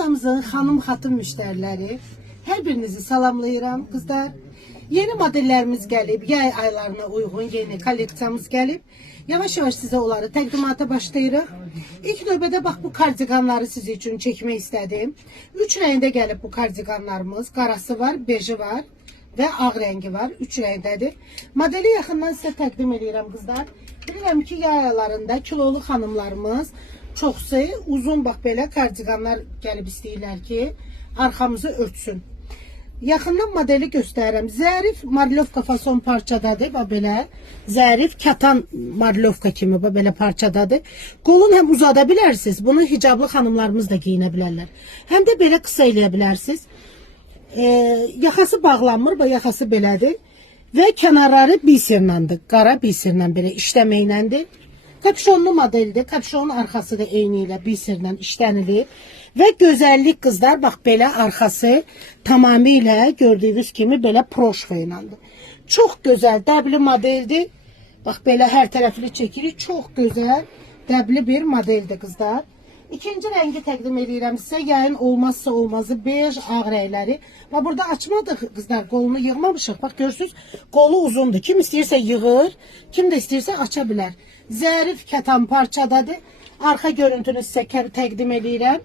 Mağazamızın xanım müşterileri, her birinizi salamlayıram kızlar. Yeni modellerimiz gelip, yay aylarına uygun yeni kolleksiyamız gelip, yavaş-yavaş size onları təqdimata başlayırıq. İlk növbədə bax bu kardiganları siz üçün çəkmək istədim. 3 rəngdə gəlib bu kardiganlarımız. Qarası var, beji var və ağ rəngi var. 3 rəngdədir. Modeli yaxından sizə təqdim edirəm qızlar. Bilirəm ki, yay aylarında kilolu xanımlarımız çoxsu uzun bax belə kardiganlar gəlib istəyirlər ki, arxamızı örtsün. Yaxından modeli göstərirəm. Zərif marlovka fason parçadadır. Bax belə zərif katan marlovka kimi bax belə parçadadır. Qolun həm uzada bilərsiniz. Bunu hicablı xanımlarımız da geyinə bilərlər. Həm də belə qısa eləyə bilərsiniz. Yaxası bağlanmır. Bax yaxası belədir. Və kənarları biserləndir. Qara biserlə belə işləməklədir. Kapşonlu modeldir. Kapşonun arxası da eyni ilə biserlə işlənilib. Və gözəllik qızlar, bax belə arxası tamamilə gördüyünüz kimi belə proşva iləndir. Çox gözəl, dəbli modeldir. Bax belə hər tərəfli çəkirik. Çox gözəl, dəbli bir modeldir qızlar. İkinci rəngi təqdim edirəm sizə. Yayın olmazsa olmazı bej, ağ rəngləri. Bax burada açmadıq qızlar, qolunu yığmamışıq. Bax görürsünüz, qolu uzundur. Kim istəyirsə yığır, kim də istəyirsə aça bilər. Zərif kətan parçadadır. Arxa görüntünü sizə təqdim edirəm.